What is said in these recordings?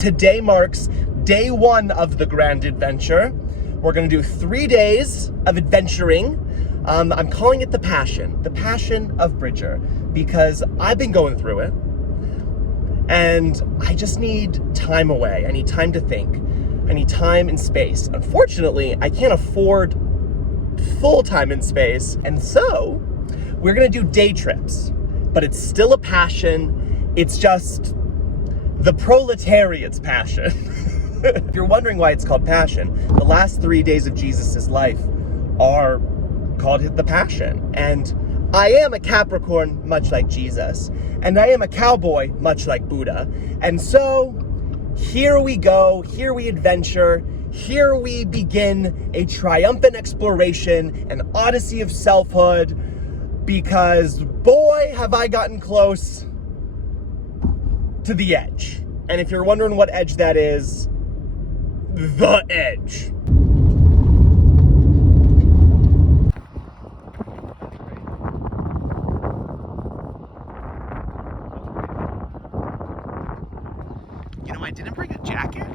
Today marks day one of the grand adventure. We're gonna do 3 days of adventuring. I'm calling it the passion of Bridger, because I've been going through it and I just need time away. I need time to think. I need time and space. Unfortunately, I can't afford full time and space. And so we're gonna do day trips, but it's still a passion. It's just the proletariat's passion. If you're wondering why it's called passion, the last 3 days of Jesus's life are called the passion. And I am a Capricorn, much like Jesus, and I am a cowboy, much like Buddha. And so here we go, here we adventure, here we begin a triumphant exploration, an odyssey of selfhood, because boy, have I gotten close to the edge. And if you're wondering what edge that is, the edge. You know, I didn't bring a jacket.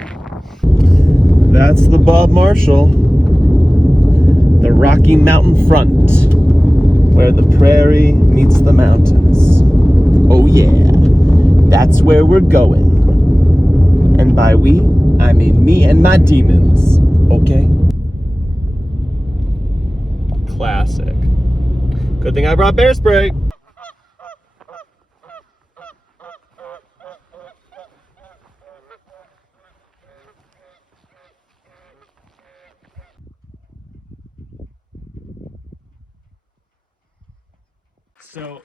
That's the Bob Marshall, the Rocky Mountain front, where the prairie meets the mountains. Oh yeah, that's where we're going. And by we, I mean me and my demons, okay? Classic. Good thing I brought bear spray. So,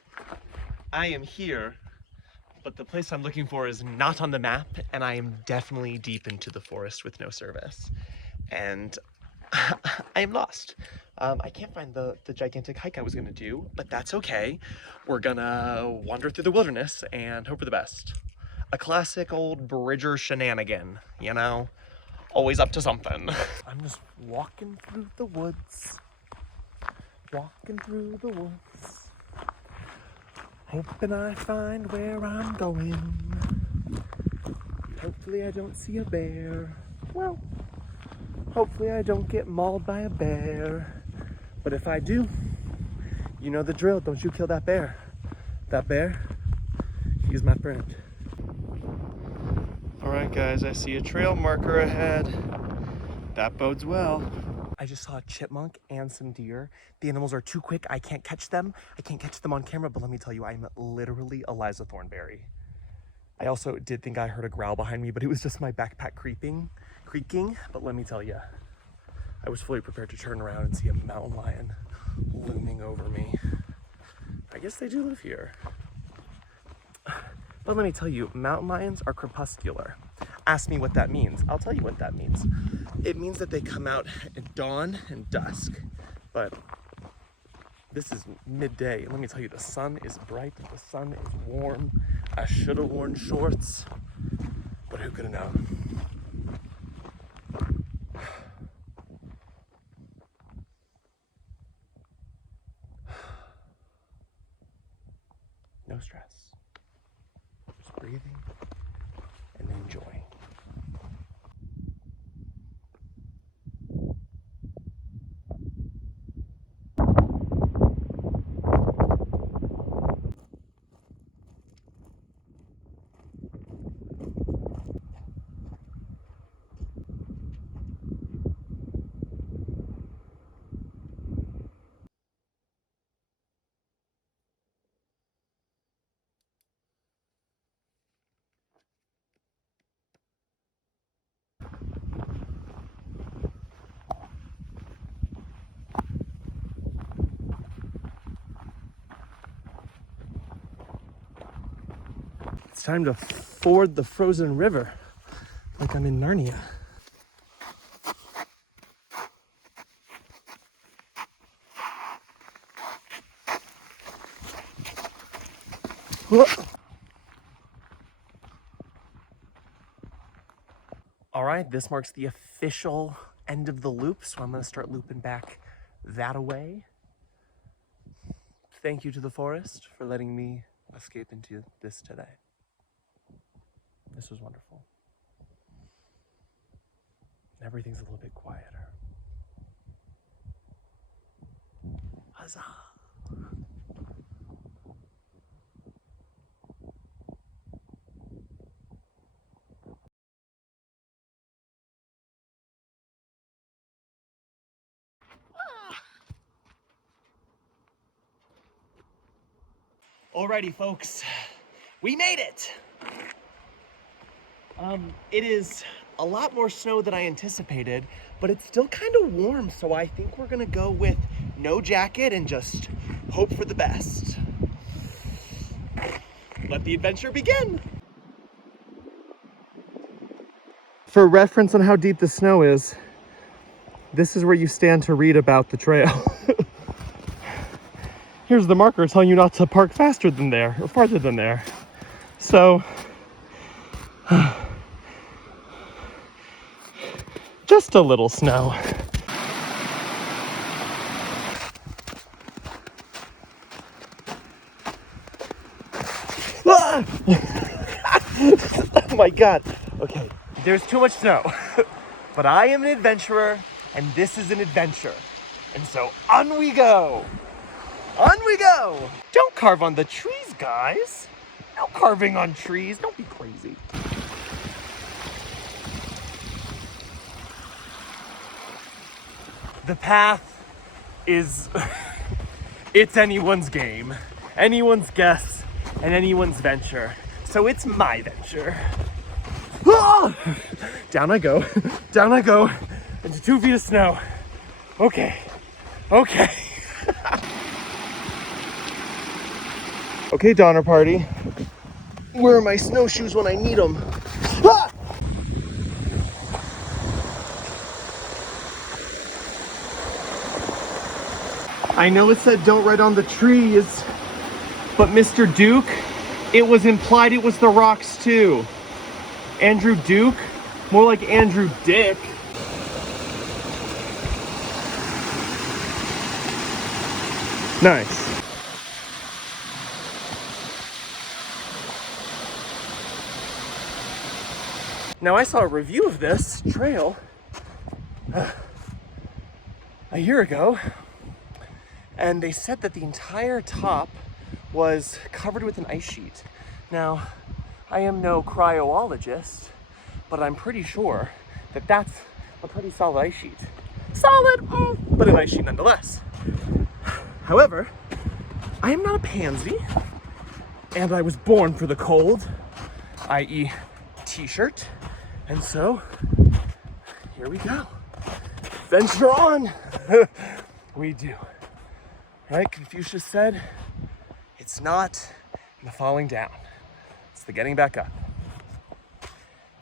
I am here, but the place I'm looking for is not on the map, and I am definitely deep into the forest with no service. And I am lost. I can't find the gigantic hike I was gonna do, but that's okay. We're gonna wander through the wilderness and hope for the best. A classic old Bridger shenanigan, you know? Always up to something. I'm just walking through the woods. Walking through the woods. Hoping I find where I'm going. Hopefully I don't see a bear. Well, hopefully I don't get mauled by a bear. But if I do, you know the drill. Don't you kill that bear. That bear, he's my friend. All right, guys, I see a trail marker ahead. That bodes well. I just saw a chipmunk and some deer. The animals are too quick. I can't catch them. I can't catch them on camera, but let me tell you, I'm literally Eliza Thornberry. I also did think I heard a growl behind me, but it was just my backpack creaking. But let me tell you, I was fully prepared to turn around and see a mountain lion looming over me. I guess they do live here. But let me tell you, mountain lions are crepuscular. Ask me what that means. I'll tell you what that means. It means that they come out at dawn and dusk. But this is midday. Let me tell you, the sun is bright, the sun is warm. I should have worn shorts, but who could have known? No stress. Just breathing and enjoying. It's time to ford the frozen river, like I'm in Narnia. All right, this marks the official end of the loop, so I'm gonna start looping back that away. Thank you to the forest for letting me escape into this today. This was wonderful. Everything's a little bit quieter. Huzzah! Alrighty, folks, we made it! It is a lot more snow than I anticipated, but it's still kind of warm, so I think we're gonna go with no jacket and just hope for the best. Let the adventure begin! For reference on how deep the snow is, this is where you stand to read about the trail. Here's the marker telling you not to park faster than there, or farther than there. So, just a little snow. Ah! Oh my God. Okay, there's too much snow. But I am an adventurer, and this is an adventure. And so on we go. On we go. Don't carve on the trees, guys. No carving on trees. Don't be crazy. The path is, it's anyone's game, anyone's guess, and anyone's venture. So it's my venture. Ah! Down I go, into 2 feet of snow. Okay, okay. Okay, Donner Party. Where are my snowshoes when I need them? Ah! I know it said don't write on the trees, but Mr. Duke, it was implied it was the rocks too. Andrew Duke, more like Andrew Dick. Nice. Now I saw a review of this trail a year ago, and they said that the entire top was covered with an ice sheet. Now, I am no cryoologist, but I'm pretty sure that that's a pretty solid ice sheet. Solid, but an ice sheet nonetheless. However, I am not a pansy, and I was born for the cold, i.e. t-shirt, and so here we go. Venture on! We do. Right? Confucius said, it's not the falling down, it's the getting back up.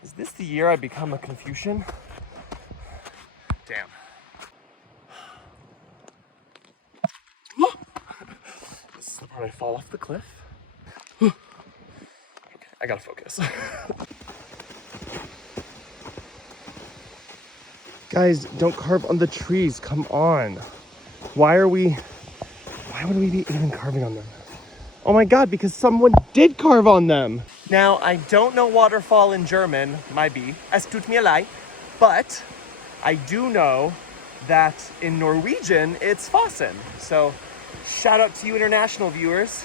Is this the year I become a Confucian? Damn. This is the part I fall off the cliff. Okay, I gotta focus. Guys, don't carve on the trees, come on. Why would we be even carving on them? Oh my God, because someone did carve on them. Now, I don't know waterfall in German, maybe, es tut mir leid, but I do know that in Norwegian, it's Fossen. So, shout out to you international viewers.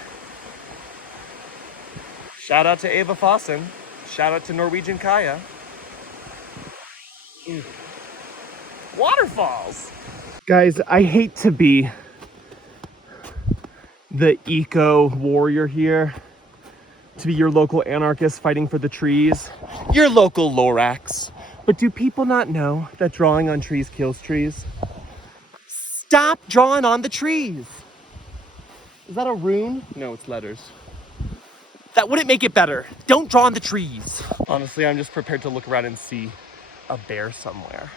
Shout out to Eva Fossen. Shout out to Norwegian Kaya. Waterfalls! Guys, I hate to be the eco warrior here, to be your local anarchist fighting for the trees, your local Lorax. But do people not know that drawing on trees kills trees? Stop drawing on the trees! Is that a rune? No, it's letters. That wouldn't make it better. Don't draw on the trees. Honestly, I'm just prepared to look around and see a bear somewhere.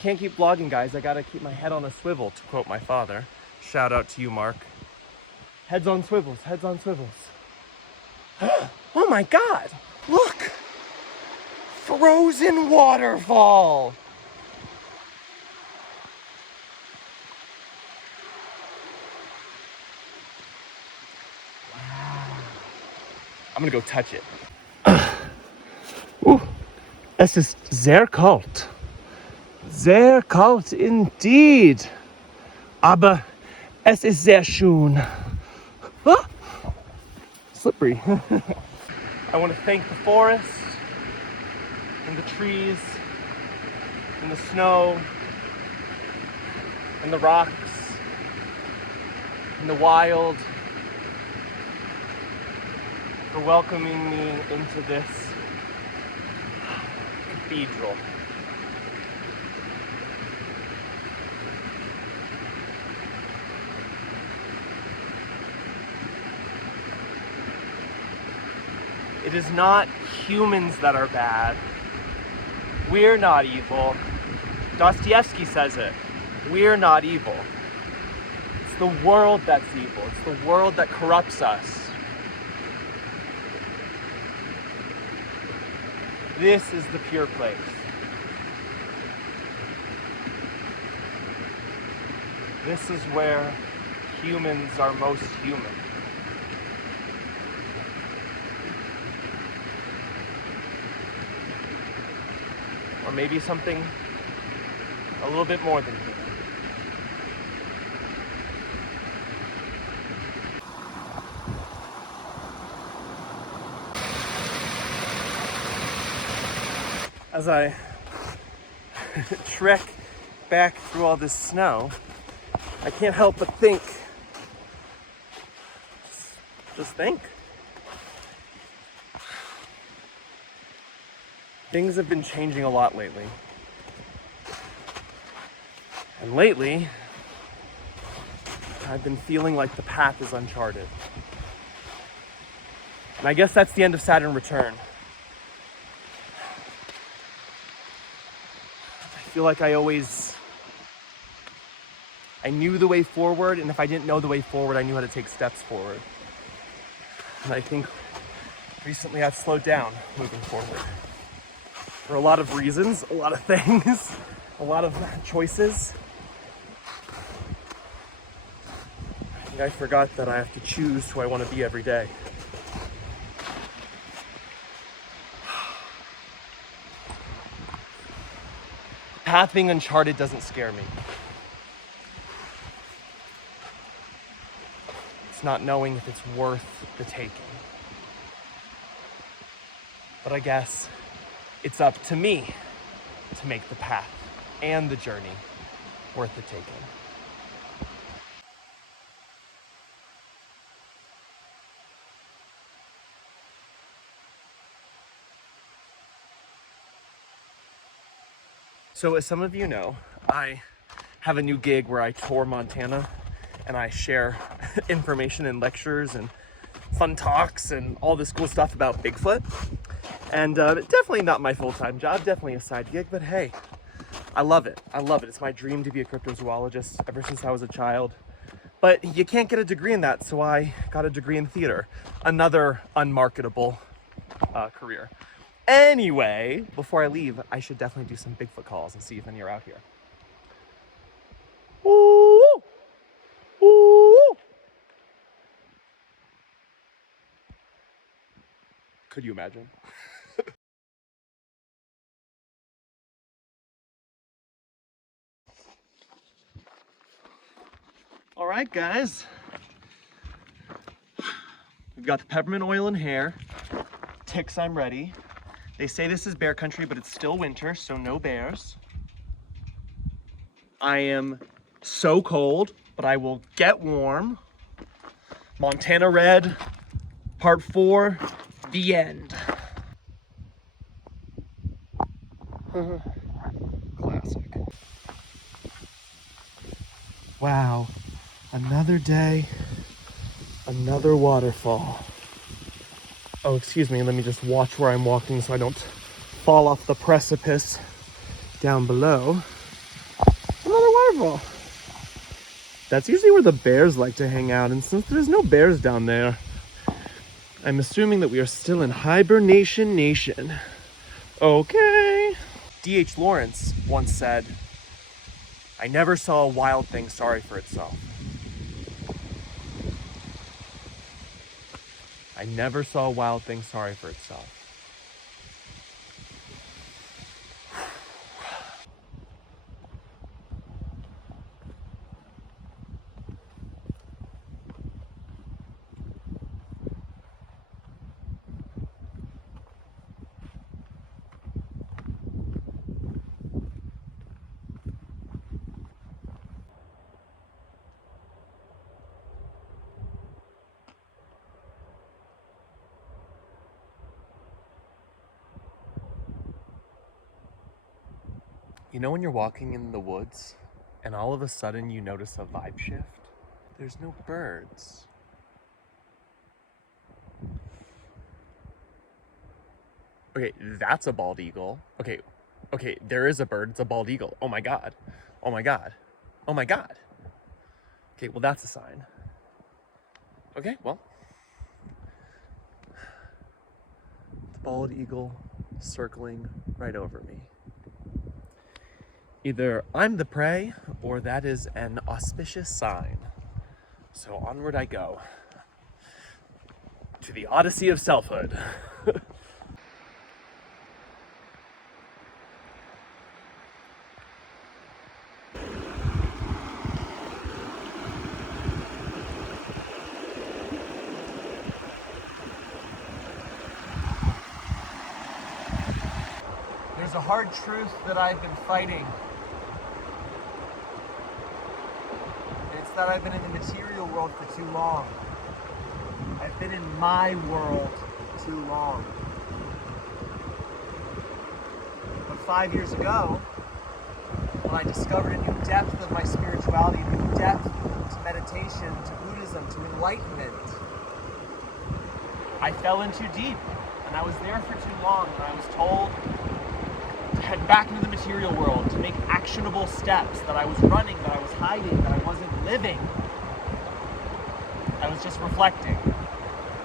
Can't keep vlogging, guys. I gotta keep my head on a swivel, to quote my father. Shout out to you, Mark. Heads on swivels, heads on swivels. Oh my God, look! Frozen waterfall! Wow. I'm gonna go touch it. Ooh. Es ist sehr kalt. Sehr kalt indeed. Aber es ist sehr schön. Ah, slippery. I want to thank the forest and the trees and the snow and the rocks and the wild for welcoming me into this cathedral. It is not humans that are bad. We're not evil. Dostoevsky says it. We're not evil. It's the world that's evil. It's the world that corrupts us. This is the pure place. This is where humans are most human. Or maybe something a little bit more than human. As I trek back through all this snow, I can't help but think. Just think. Things have been changing a lot lately. And lately, I've been feeling like the path is uncharted. And I guess that's the end of Saturn Return. I feel like I knew the way forward, and if I didn't know the way forward, I knew how to take steps forward. And I think recently I've slowed down moving forward. For a lot of reasons, a lot of things, a lot of choices. I think I forgot that I have to choose who I want to be every day. The path being uncharted doesn't scare me. It's not knowing if it's worth the taking. But I guess it's up to me to make the path and the journey worth the taking. So as some of you know, I have a new gig where I tour Montana and I share information and lectures and fun talks and all this cool stuff about Bigfoot. And definitely not my full-time job, definitely a side gig, but hey, I love it. I love it. It's my dream to be a cryptozoologist ever since I was a child. But you can't get a degree in that, so I got a degree in theater. Another unmarketable career. Anyway, before I leave, I should definitely do some Bigfoot calls and see if any are out here. Ooh! Ooh! Could you imagine? All right, guys. We've got the peppermint oil and hair. Ticks, I'm ready. They say this is bear country, but it's still winter, so no bears. I am so cold, but I will get warm. Montana Red, part 4, the end. Classic. Wow, another day, another waterfall. Oh, excuse me, let me just watch where I'm walking so I don't fall off the precipice down below. Another waterfall. That's usually where the bears like to hang out, and since there's no bears down there, I'm assuming that we are still in hibernation nation. Okay. D.H. Lawrence once said, "I never saw a wild thing sorry for itself." I never saw a wild thing sorry for itself. You know when you're walking in the woods and all of a sudden you notice a vibe shift? There's no birds. Okay, that's a bald eagle. Okay, there is a bird, it's a bald eagle. Oh my God, oh my God, oh my God. Okay, well that's a sign. Okay, well. The bald eagle circling right over me. Either I'm the prey, or that is an auspicious sign. So onward I go, to the odyssey of selfhood. There's a hard truth that I've been fighting. It's that I've been in the material world for too long. I've been in my world too long. But 5 years ago, when I discovered a new depth of my spirituality, a new depth to meditation, to Buddhism, to enlightenment, I fell in too deep, and I was there for too long, and I was told to head back into the material world, to make actionable steps, that I was running, that I was hiding, that I wasn't living. I was just reflecting,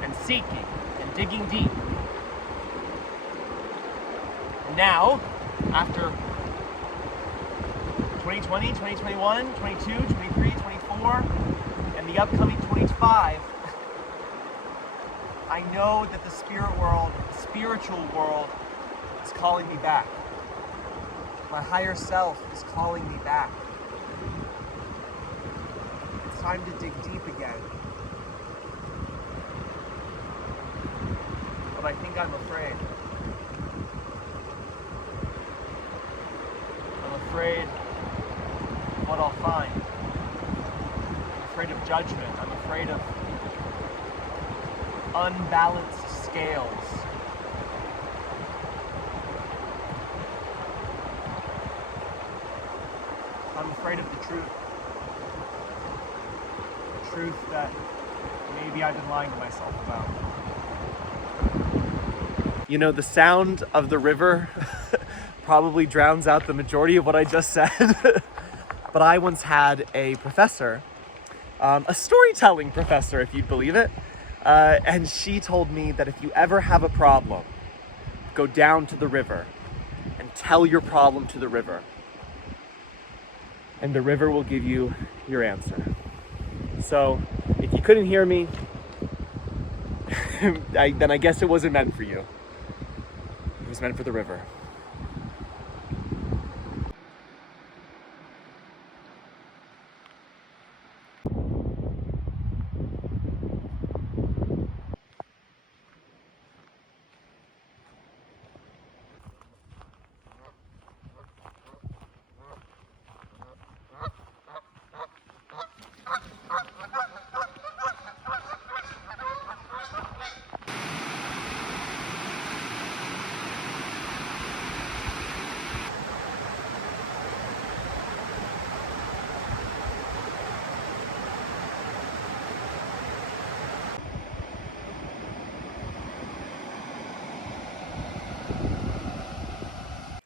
and seeking, and digging deep. And now, after 2020, 2021, 22, 23, 24, and the upcoming 25, I know that the spirit world, the spiritual world, is calling me back. My higher self is calling me back. It's time to dig deep again. But I think I'm afraid. I'm afraid of what I'll find. I'm afraid of judgment. I'm afraid of unbalanced scales. I'm afraid of the truth. The truth that maybe I've been lying to myself about. You know, the sound of the river probably drowns out the majority of what I just said. But I once had a professor, a storytelling professor, if you'd believe it. And she told me that if you ever have a problem, go down to the river and tell your problem to the river. And the river will give you your answer. So if you couldn't hear me, then I guess it wasn't meant for you. It was meant for the river.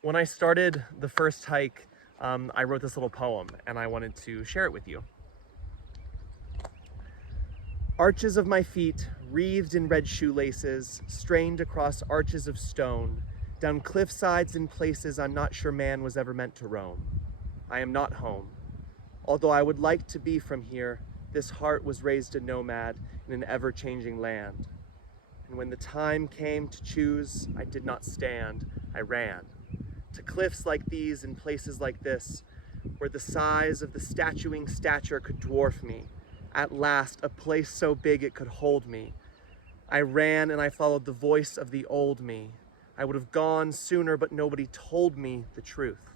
When I started the first hike, I wrote this little poem and I wanted to share it with you. Arches of my feet, wreathed in red shoelaces, strained across arches of stone, down cliff sides in places I'm not sure man was ever meant to roam. I am not home. Although I would like to be from here, this heart was raised a nomad in an ever-changing land. And when the time came to choose, I did not stand, I ran. To cliffs like these and places like this, where the size of the statuing stature could dwarf me. At last, a place so big it could hold me. I ran and I followed the voice of the old me. I would have gone sooner, but nobody told me the truth.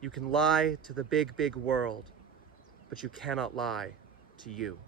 You can lie to the big, big world, but you cannot lie to you.